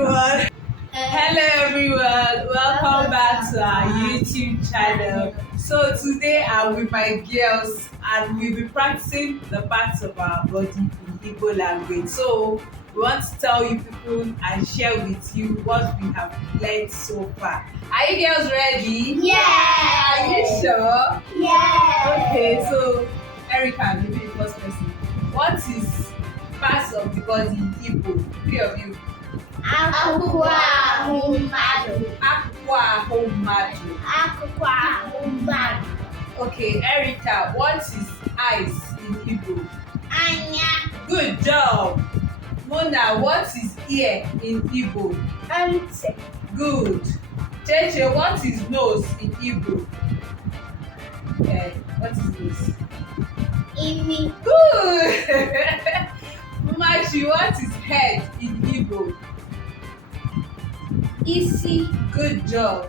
everyone. Hello everyone. Welcome back to our YouTube channel. So today I'm with my girls and we'll be practicing the parts of our body in Igbo language. So we want to tell you people and share with you what we have learned so far. Are you girls ready? Yeah. Are you sure? Yeah. Okay, so Erica, maybe the first person. What is parts of the body in Igbo? Three of you. Akwụkwọ ahụ mmadụ. Akwụkwọ ahụ mmadụ. Akwụkwọ ahụ mmadụ. Okay, Erica, what is eyes in Igbo? Anya. Good job. Mona, what is ear in Igbo? Ntị. Good. Cheche, what is nose in Igbo? What is nose? Imi. Good. Machi, what is head in Igbo? Isi. Good job.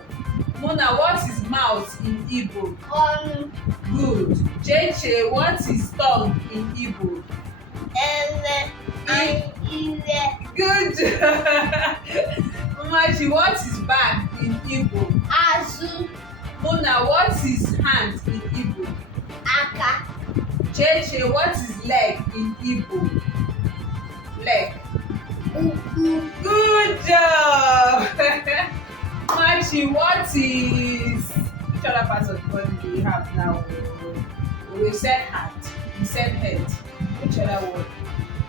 Mona, what is mouth in Igbo? Ọnụ. Good. Cheche, what is tongue in Igbo? Ele. Ire. Good job. Machi, what is back in Igbo? Azụ. Mona, what is hand in Igbo? Aka. Cheche, what is leg in Igbo? Leg. Ụkwụ. Good job. Machi, what is which other parts of the body do we have now? We said hand. We said head. Which other one?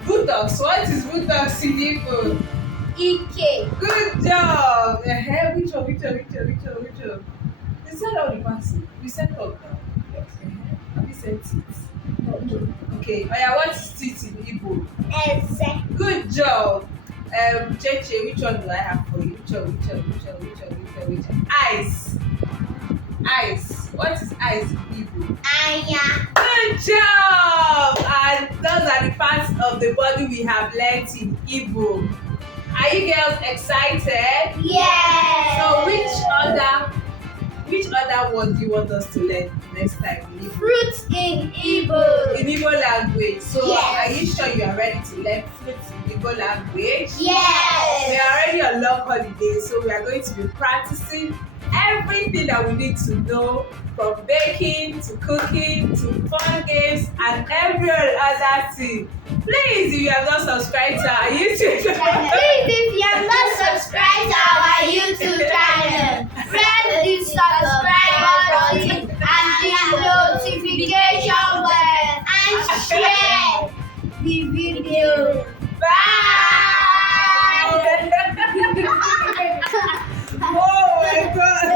Buttocks. What is buttocks in Igbo? Ike. Good job. Which one? You said all the parts. You said tongue now. Have you said teeth? Okay. Oh yeah, what is teeth in Igbo? Eze. Good job. Cheche, which one do I have for you? Which one? Eyes. Eyes. What is eyes in Igbo? Anya. Good job! And those are the parts of the body we have learnt in Igbo. Are you girls excited? Yeah. So which other one do you want us to learn next time in Igbo? Fruits in Igbo. In Igbo language. So Yes. are you sure you are ready to learn fruits in Igbo language? Yes. We are already on long holiday, so we are going to be practicing everything that we need to know, from baking to cooking to fun games and every other thing. Please, if you have not subscribed to our YouTube channel, Please, if you have not subscribed to our YouTube channel, press the subscribe button and the notification bell and share the video. Bye! oh my God.